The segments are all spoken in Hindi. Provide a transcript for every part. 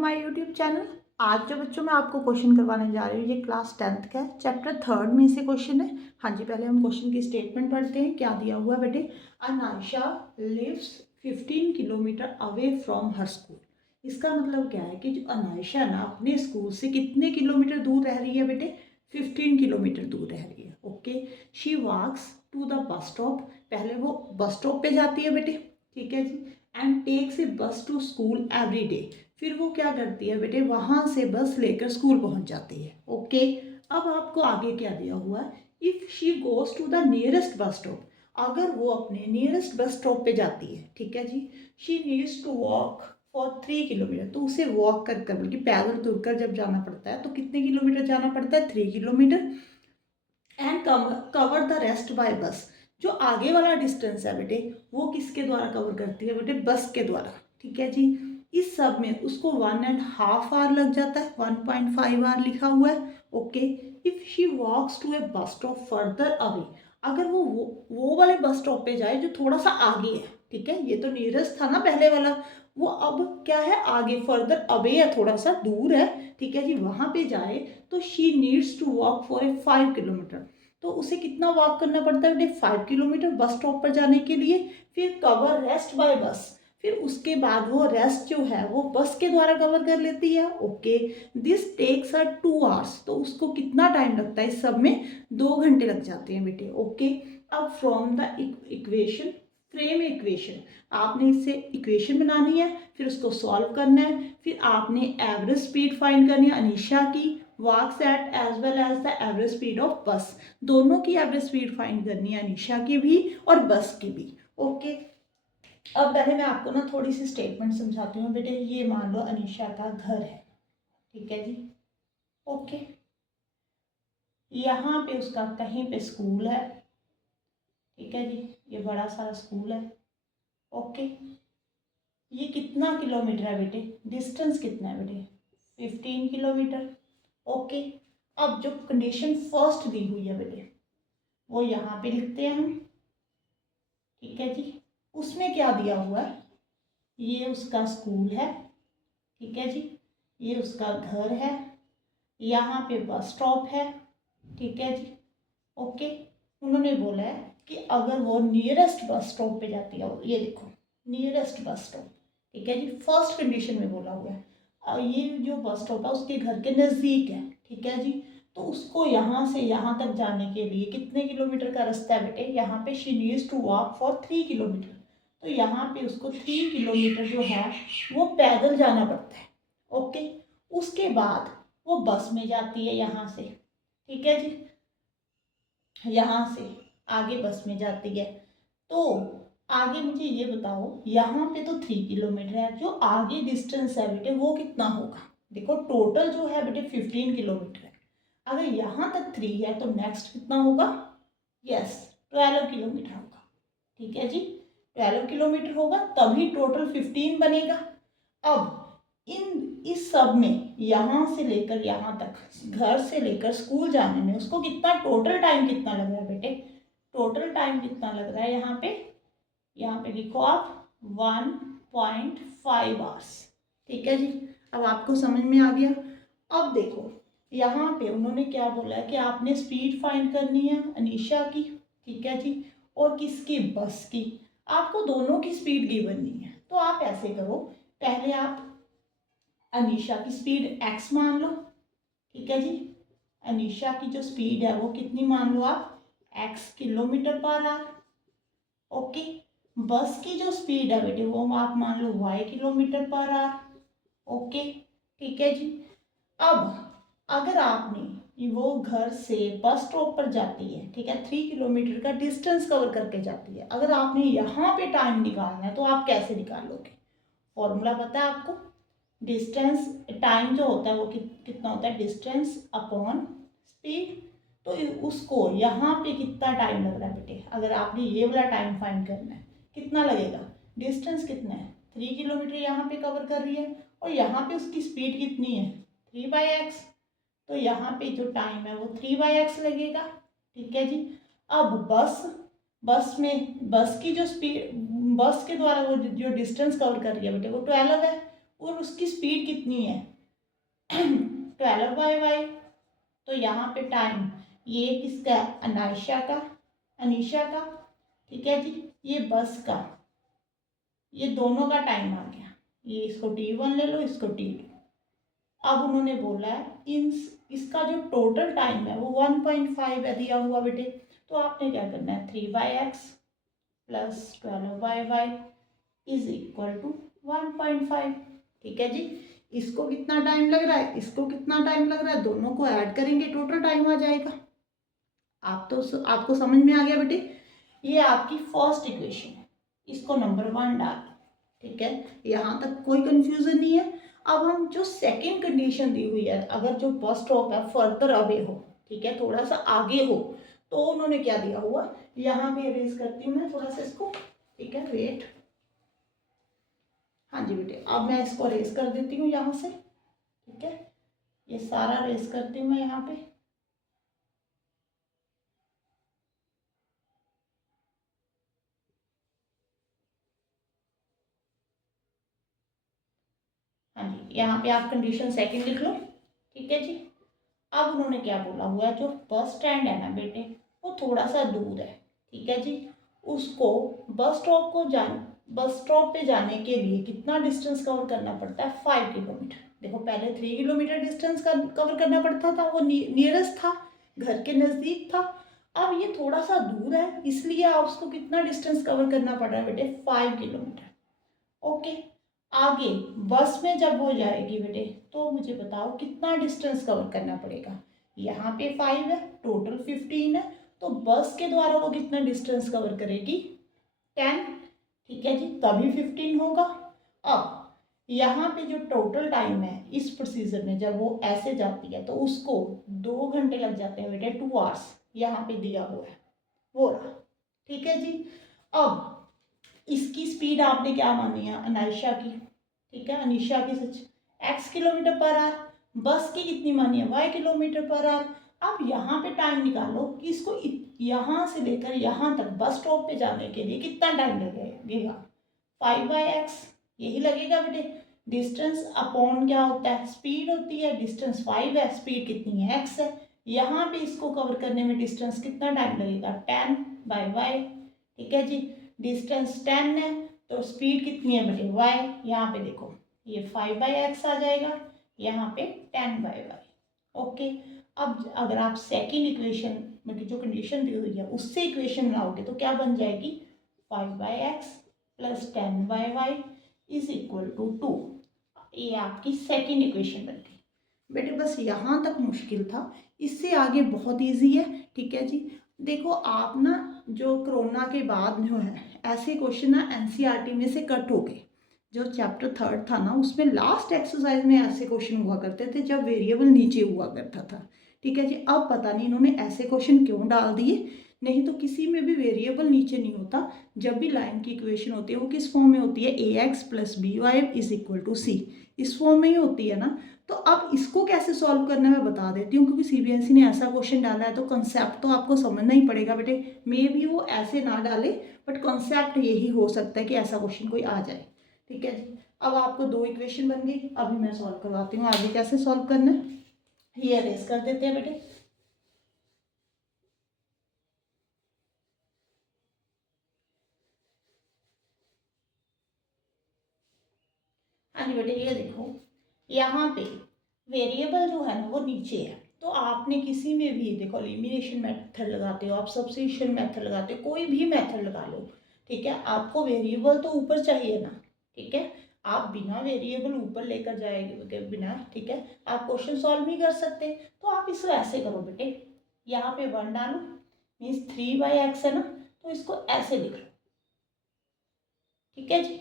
My YouTube channel. आज जो बच्चों मैं आपको क्वेश्चन करवाने जा रही हूँ ये क्लास 10th का है, चैप्टर 3 में से क्वेश्चन है। हाँ जी, पहले हम क्वेश्चन की स्टेटमेंट पढ़ते हैं। क्या दिया हुआ है बेटे? Anaisha lives 15 kilometre away from her school. इसका मतलब क्या है कि जो अनायशा ना अपने स्कूल से कितने किलोमीटर दूर रह रही है बेटे? 15 किलोमीटर दूर रह रही है। Okay, she walks to the bus stop. पहले वो बस स्टॉप पे जाती है बेटे, ठीक है जी। एंड टेक्स ए बस टू स्कूल एवरी डे। फिर वो क्या करती है बेटे? वहाँ से बस लेकर स्कूल पहुँच जाती है। ओके, अब आपको आगे क्या दिया हुआ है? If she goes to the nearest bus stop, अगर वो अपने नियरेस्ट बस स्टॉप पे जाती है, ठीक है जी, she needs to walk for 3 kilometre, तो उसे वॉक कर बल्कि पैदल तुरकर जब जाना पड़ता है तो कितने किलोमीटर जाना पड़ता है? 3 kilometre. And cover the rest by bus. जो आगे वाला डिस्टेंस है बेटे वो किसके द्वारा कवर करती है बेटे? बस के द्वारा, ठीक है जी। इस सब में उसको 1.5 आवर लग जाता है, 1.5 आवर लिखा हुआ है। Okay, if she walks to a bus stop further away, अगर वो वाले बस स्टॉप पे जाए जो थोड़ा सा आगे है, ठीक है, ये तो नियरेस्ट था ना पहले वाला, वो अब क्या है? आगे, फर्दर अवे है, थोड़ा सा दूर है, ठीक है जी, वहाँ पे जाए तो she needs to walk for a 5 kilometre. तो उसे कितना वॉक करना पड़ता है बेटे? 5 किलोमीटर बस स्टॉप पर जाने के लिए। फिर कवर रेस्ट बाय बस, फिर उसके बाद वो रेस्ट जो है वो बस के द्वारा कवर कर लेती है। Okay, this takes her 2 hours, तो उसको कितना टाइम लगता है? इस सब में 2 घंटे लग जाते हैं बेटे। ओके, अब from the equation, frame equation, आपने इससे इक्वेशन बनानी है, फिर उसको सॉल्व करना है, फिर आपने एवरेज स्पीड फाइंड करनी है अनीशा की, walks at as well as the average speed of bus, दोनों की एवरेज स्पीड फाइंड करनी है, अनीशा की भी और बस की भी। ओके, अब पहले मैं आपको ना थोड़ी सी स्टेटमेंट समझाती हूँ बेटे। ये मान लो अनीशा का घर है, ठीक है जी। ओके, यहाँ पे उसका कहीं पे स्कूल है, ठीक है जी, ये बड़ा सारा स्कूल है। ओके, ये कितना किलोमीटर है बेटे? डिस्टेंस कितना है बेटे? 15 किलोमीटर। ओके, अब जो कंडीशन फर्स्ट दी हुई है बेटे वो यहाँ पे लिखते हैं हम, ठीक है जी। उसमें क्या दिया हुआ है? ये उसका स्कूल है, ठीक है जी, ये उसका घर है, यहाँ पे बस स्टॉप है, ठीक है जी। ओके, उन्होंने बोला है कि अगर वो नियरेस्ट बस स्टॉप पे जाती है, ये देखो नियरेस्ट बस स्टॉप, ठीक है जी, फर्स्ट कंडीशन में बोला हुआ है। और ये जो बस स्टॉप है उसके घर के नज़दीक है, ठीक है जी। तो उसको यहाँ से यहाँ तक जाने के लिए कितने किलोमीटर का रास्ता है बेटे? यहाँ पे she needs to walk for 3 kilometre, तो यहाँ पे उसको 3 किलोमीटर जो है वो पैदल जाना पड़ता है। ओके, उसके बाद वो बस में जाती है यहाँ से, ठीक है जी, यहाँ से आगे बस में जाती है। तो आगे मुझे ये बताओ, यहाँ पे तो 3 किलोमीटर है, जो आगे डिस्टेंस है बेटे वो कितना होगा? देखो टोटल जो है बेटे 15 किलोमीटर है, अगर यहाँ तक 3 है तो नेक्स्ट कितना होगा? यस, 12 किलोमीटर होगा, ठीक है जी, 12 किलोमीटर होगा, तभी टोटल 15 बनेगा। अब इस सब में यहाँ से लेकर यहाँ तक, घर से लेकर स्कूल जाने में उसको कितना टोटल टाइम कितना लग रहा है बेटे? टोटल टाइम कितना लग रहा है यहाँ पे लिखो आप 1.5 आवर्स, ठीक है जी। अब आपको समझ में आ गया। अब देखो यहाँ पे उन्होंने क्या बोला है कि आपने स्पीड फाइंड करनी है अनीशा की, ठीक है जी, और किसकी? बस की। आपको दोनों की स्पीड गिवन नहीं है, तो आप ऐसे करो, पहले आप अनीशा की स्पीड x मान लो, ठीक है जी। अनीशा की जो स्पीड है वो कितनी मान लो आप? x kilometre per hour. Okay, बस की जो स्पीड है बेटे वो आप मान लो y kilometre per hour. Okay, ठीक है जी। अब अगर आपने वो घर से बस स्टॉप पर जाती है, ठीक है, 3 किलोमीटर का डिस्टेंस कवर करके जाती है, अगर आपने यहाँ पे टाइम निकालना है तो आप कैसे निकालोगे? फॉर्मूला पता है आपको? डिस्टेंस, टाइम जो होता है वो कितना होता है? Distance upon speed. तो उसको यहाँ पे कितना टाइम लग रहा है बेटे? अगर आपने ये वाला टाइम फाइंड करना है कितना लगेगा? डिस्टेंस कितना है? 3 किलोमीटर यहाँ पे कवर कर रही है और यहाँ पे उसकी स्पीड कितनी है? 3/x, तो यहाँ पे जो टाइम है वो 3/x लगेगा, ठीक है जी। अब बस की जो स्पीड, बस के द्वारा वो जो डिस्टेंस कवर कर रही है बेटे वो 12 है, और उसकी स्पीड कितनी है 12/y। तो यहाँ पे टाइम ये किसका है, अनीशा का, ठीक है जी। ये बस का, ये दोनों का टाइम आ गया। ये इसको T1 ले लो, इसको T2। अब उन्होंने बोला है इसका जो टोटल टाइम है वो 1.5 है दिया हुआ बेटे। तो आपने क्या करना है 3/x plus 12/y is equal to 1.5। ठीक है जी। इसको कितना टाइम लग रहा है, इसको कितना टाइम लग रहा है, दोनों को ऐड करेंगे टोटल टाइम आ जाएगा। आपको समझ में आ गया बेटे। ये आपकी फर्स्ट इक्वेशन है, इसको नंबर 1 डाल। ठीक है, यहाँ तक कोई कंफ्यूजन नहीं है। अब हम जो सेकंड कंडीशन दी हुई है, अगर जो बस स्टॉप है फर्दर अवे हो, ठीक है, थोड़ा सा आगे हो, तो उन्होंने क्या दिया हुआ, यहाँ पे अरेज करती हूँ मैं थोड़ा सा इसको। ठीक है, वेट। हाँ जी बेटे, अब मैं इसको अरेज कर देती हूँ यहाँ से। ठीक है, ये सारा अरेज करती हूँ मैं यहाँ पे। हाँ जी, यहाँ पे आप कंडीशन सेकंड लिख लो। ठीक है जी। अब उन्होंने क्या बोला हुआ है, जो बस स्टैंड है ना बेटे, वो थोड़ा सा दूर है। ठीक है जी। उसको बस स्टॉप पे जाने के लिए कितना डिस्टेंस कवर करना पड़ता है, 5 किलोमीटर। देखो, पहले 3 किलोमीटर डिस्टेंस कवर करना पड़ता था, वो नियरेस्ट था, घर के नज़दीक था। अब ये थोड़ा सा दूर है, इसलिए आप उसको कितना डिस्टेंस कवर करना पड़ रहा है बेटे, 5 किलोमीटर। ओके, आगे बस में जब हो जाएगी बेटे, तो मुझे बताओ कितना डिस्टेंस कवर करना पड़ेगा। यहाँ पे 5 है, टोटल 15 है, तो बस के द्वारा वो कितना डिस्टेंस कवर करेगी, 10। ठीक है जी, तभी 15 होगा। अब यहाँ पे जो टोटल टाइम है इस प्रोसीजर में, जब वो ऐसे जाती है तो उसको 2 घंटे लग जाते हैं बेटे, 2 आवर्स यहाँ पे दिया हुआ है वो रहा। ठीक है जी। अब इसकी स्पीड आपने क्या मानी है, अनायशा की। ठीक है, अनीशा की सच x किलोमीटर पर आवर, बस की कितनी मानी है, y किलोमीटर पर आवर। अब यहाँ पे टाइम निकालो कि इसको यहाँ से लेकर यहाँ तक बस स्टॉप पे जाने के लिए कितना टाइम लगेगा, 5/x यही लगेगा बेटे। डिस्टेंस अपॉन क्या होता है, स्पीड होती है। डिस्टेंस 5 है, स्पीड कितनी है, x है। यहाँ पे इसको कवर करने में डिस्टेंस कितना टाइम लगेगा, 10/y। ठीक है जी, डिस्टेंस 10 है, तो स्पीड कितनी है बेटे, y। यहाँ पे देखो, ये 5/x आ जाएगा, यहाँ पे 10/y। ओके, अब अगर आप सेकेंड इक्वेशन में जो कंडीशन दी हुई है उससे इक्वेशन बनाओगे तो क्या बन जाएगी, 5/x plus 10/y is equal to 2। ये आपकी सेकेंड इक्वेशन बन गई बेटे। बस यहाँ तक मुश्किल था, इससे आगे बहुत इजी है। ठीक है जी। देखो, आप ना जो कोरोना के बाद जो है ऐसे क्वेश्चन ना एनसीईआरटी में से कट हो गए। जो चैप्टर 3 था ना, उसमें लास्ट एक्सरसाइज में ऐसे क्वेश्चन हुआ करते थे जब वेरिएबल नीचे हुआ करता था। ठीक है जी। अब पता नहीं इन्होंने ऐसे क्वेश्चन क्यों डाल दिए, नहीं तो किसी में भी वेरिएबल नीचे नहीं होता। जब भी लाइन की इक्वेशन होती है वो किस फॉर्म में होती है, ax plus by is equal to C, इस फॉर्म में ही होती है ना। तो अब इसको कैसे सॉल्व करना है मैं बता देती हूँ, क्योंकि सीबीएसई ने ऐसा क्वेश्चन डाला है तो कंसेप्ट तो आपको समझना ही पड़ेगा बेटे। मे भी वो ऐसे ना डाले, बट कंसेप्ट यही हो सकता है कि ऐसा क्वेश्चन कोई आ जाए। ठीक है जी। अब आपको 2 इक्वेशन बन गई, अभी मैं सॉल्व करवाती हूँ आगे कैसे सॉल्व करना है। ये अरेज कर देते हैं बेटे। हाँ जी बेटे, ये देखो, यहाँ पे वेरिएबल जो है ना वो नीचे है, तो आपने किसी में भी देखो, एलिमिनेशन मेथड लगाते हो आप, सब्स्टिट्यूशन मेथड लगाते हो, कोई भी मेथड लगा लो। ठीक है, आपको वेरिएबल तो ऊपर चाहिए ना। ठीक है, आप बिना वेरिएबल ऊपर लेकर जाएंगे बिना, ठीक है, आप क्वेश्चन सॉल्व नहीं कर सकते। तो आप इसको ऐसे करो बेटे, यहाँ पे 1 डालो, मीन्स 3/x है ना, तो इसको ऐसे लिख लो। ठीक है जी।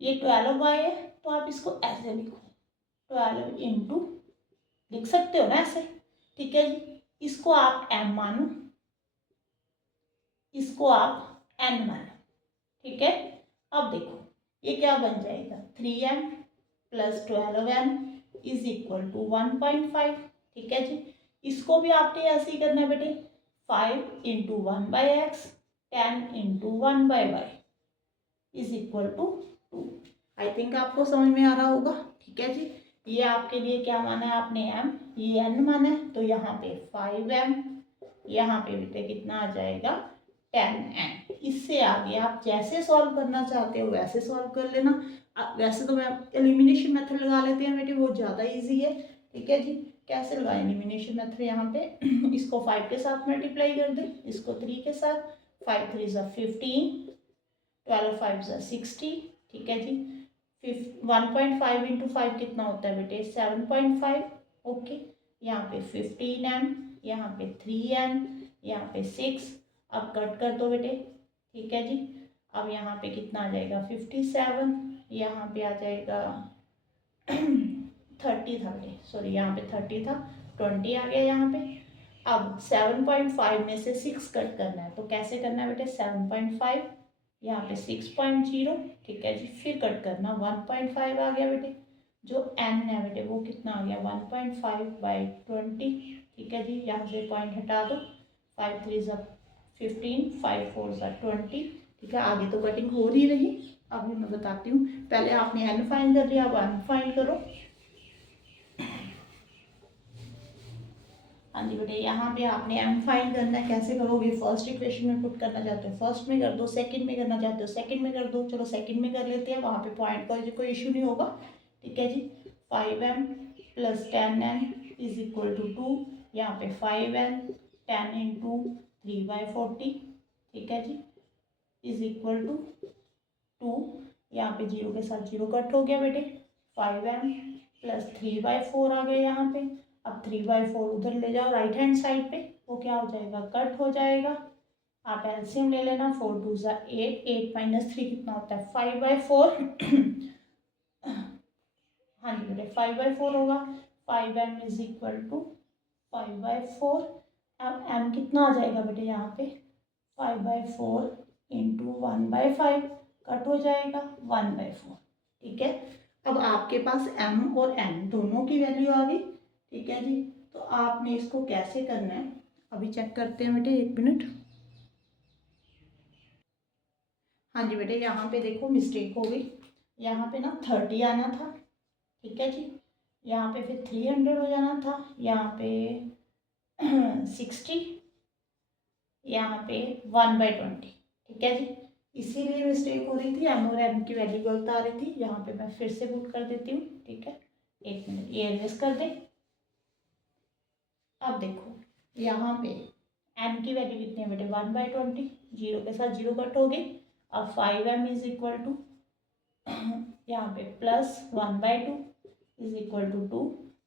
ये 12y है, तो आप इसको ऐसे लिखो, 12 इंटू, लिख सकते हो ना ऐसे। ठीक है जी। इसको आप m मानो, इसको आप n मानो। ठीक है, अब देखो ये क्या बन जाएगा, 3m plus 12n is equal to 1.5। ठीक है जी। इसको भी आपने ऐसे ही करना है बेटे, 5 into 1/x, 10 into 1/y is equal to 2। I think आपको समझ में आ रहा होगा। ठीक है जी, ये आपके लिए क्या माना है आपने m, ये n माना है, तो यहाँ पे 5m, यहाँ पे बेटे कितना आ जाएगा 10n। इससे आगे आप जैसे सॉल्व करना चाहते हो वैसे सॉल्व कर लेना। वैसे तो मैं एलिमिनेशन मेथड लगा लेते हैं बेटे, वो ज़्यादा इजी है। ठीक है जी, कैसे लगाएं एलिमिनेशन मेथड, यहाँ पे इसको 5 के साथ मल्टीप्लाई कर दें, इसको 3 के साथ, 5 3 ज़ा 15, 12 5 ज़ा 60। ठीक है जी, 1.5 इंटू 5 कितना होता है बेटे 7.5। ओके, यहाँ पे 15m, यहाँ पे 3n, यहाँ पे 6। अब कट कर दो बेटे। ठीक है जी, अब यहाँ पे कितना आ जाएगा 57, यहाँ पे आ जाएगा 30 था बेटे, सॉरी यहाँ पे 30 था, 20 आ गया यहाँ पे। अब 7.5 में से 6 कट करना है, तो कैसे करना है बेटे 7.5, यहाँ पे 6.0। ठीक है जी, फिर कट करना 1.5 आ गया बेटे, जो n है बेटे वो कितना आ गया 1.5/20। ठीक है जी, यहाँ से पॉइंट हटा दो, 5 3 ज़ा 15, 5 4 ज़ा 20। ठीक है, आगे तो कटिंग हो नहीं रही, अभी मैं बताती हूँ। पहले आपने n फाइंड कर लिया, अब n फाइंड करो। हाँ जी बेटे, यहाँ पे आपने m फाइंड करना है। कैसे करोगे, फर्स्ट इक्वेशन में पुट करना चाहते हो फर्स्ट में कर दो, सेकंड में करना चाहते हो सेकंड में कर दो। चलो सेकंड में कर लेते हैं, वहाँ पे पॉइंट का कोई इशू नहीं होगा। ठीक है जी, 5m + 10n = 2। यहाँ पे 5n 10 इंटू 3/40। ठीक है जी, = 2। यहाँ पे 0 के साथ 0 कट हो गया बेटे, 5m + 3/4 आ गया यहाँ पे। अब 3/4 उधर ले जाओ राइट हैंड साइड पे, वो क्या हो जाएगा कट हो जाएगा। आप एलसीएम ले लेना, 4 2 ज़ा 8, 8 - 3 कितना होता है 5/4। हाँ जी बेटे 5/4 होगा, 5m = 5/4। अब m कितना आ जाएगा बेटे यहाँ पे 5/4 इंटू 1/5, कट हो जाएगा 1/4। ठीक है, अब आपके पास m और n दोनों की वैल्यू आ गई। ठीक है जी, तो आपने इसको कैसे करना है अभी चेक करते हैं बेटे, 1 मिनट। हाँ जी बेटे, यहाँ पे देखो मिस्टेक हो गई, यहाँ पे ना 30 आना था। ठीक है जी, यहाँ पे फिर 300 हो जाना था, यहाँ पे 60, यहाँ पे 1/20। ठीक है जी, इसीलिए मिस्टेक हो रही थी, m और n की वैल्यू गलत आ रही थी। यहाँ पे मैं फिर से पुट कर देती हूँ। ठीक है, 1 मिनट, ये एडजस्ट कर दे। अब देखो यहाँ पे n की वैल्यू कितनी है बेटे 1/20, 0 के साथ 0 कट हो गई। अब 5m = यहाँ पे +1/2 = 2।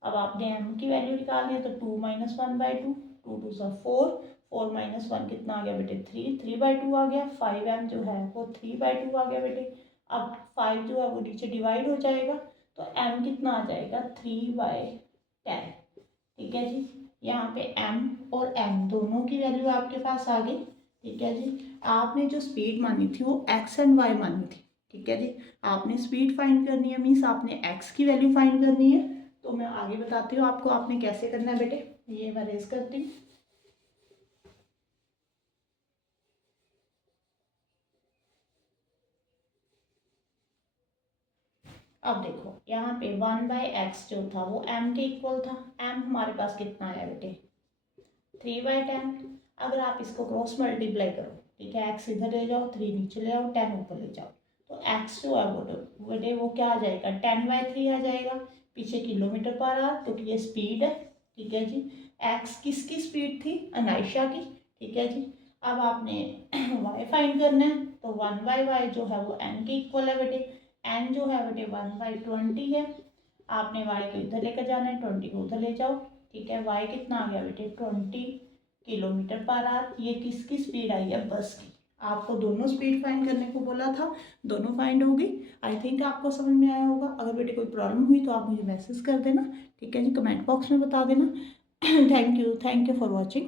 अब आपने m की वैल्यू निकालनी है, तो 2 - 1/2, 2 2 ज़ा 4, 4 - 1 कितना आ गया बेटे 3, 3/2 आ गया। 5m जो है वो 3/2 आ गया बेटे। अब 5 जो है वो नीचे डिवाइड हो जाएगा, तो m कितना आ जाएगा 3/10। ठीक है जी, यहाँ पे m और n दोनों की वैल्यू आपके पास आ गई। ठीक है जी, आपने जो स्पीड मानी थी वो x एंड y मानी थी। ठीक है जी, आपने स्पीड फाइंड करनी है, मीन्स आपने x की वैल्यू फाइंड करनी है। तो मैं आगे बताती हूँ आपको आपने कैसे करना है बेटे, ये मैं रेज करती हूँ। अब देखो यहाँ पे 1/x जो था वो m के इक्वल था, m हमारे पास कितना आया बेटे 3/10। अगर आप इसको क्रॉस मल्टीप्लाई करो, ठीक है, x इधर ले जाओ, 3 नीचे ले आओ, 10 ऊपर ले जाओ, तो x जो है बेटे वो क्या आ जाएगा 10/3 आ जाएगा। पीछे km/h, क्योंकि ये स्पीड है। ठीक है जी, x किसकी स्पीड थी अनायशा की। ठीक है जी, अब आपने y फाइंड करना है, तो 1/y जो है वो n के इक्वल है बेटे। n जो है बेटे 1/20 है। आपने y को इधर लेकर जाना है, 20 को उधर ले जाओ। ठीक है, y कितना आ गया बेटे 20 km/h। ये किसकी स्पीड आई है बस की। आपको दोनों स्पीड फाइंड करने को बोला था, दोनों फाइंड होगी। आई थिंक आपको समझ में आया होगा। अगर बेटे कोई प्रॉब्लम हुई तो आप मुझे मैसेज कर देना। ठीक है जी, कमेंट बॉक्स में बता देना। Thank you for watching.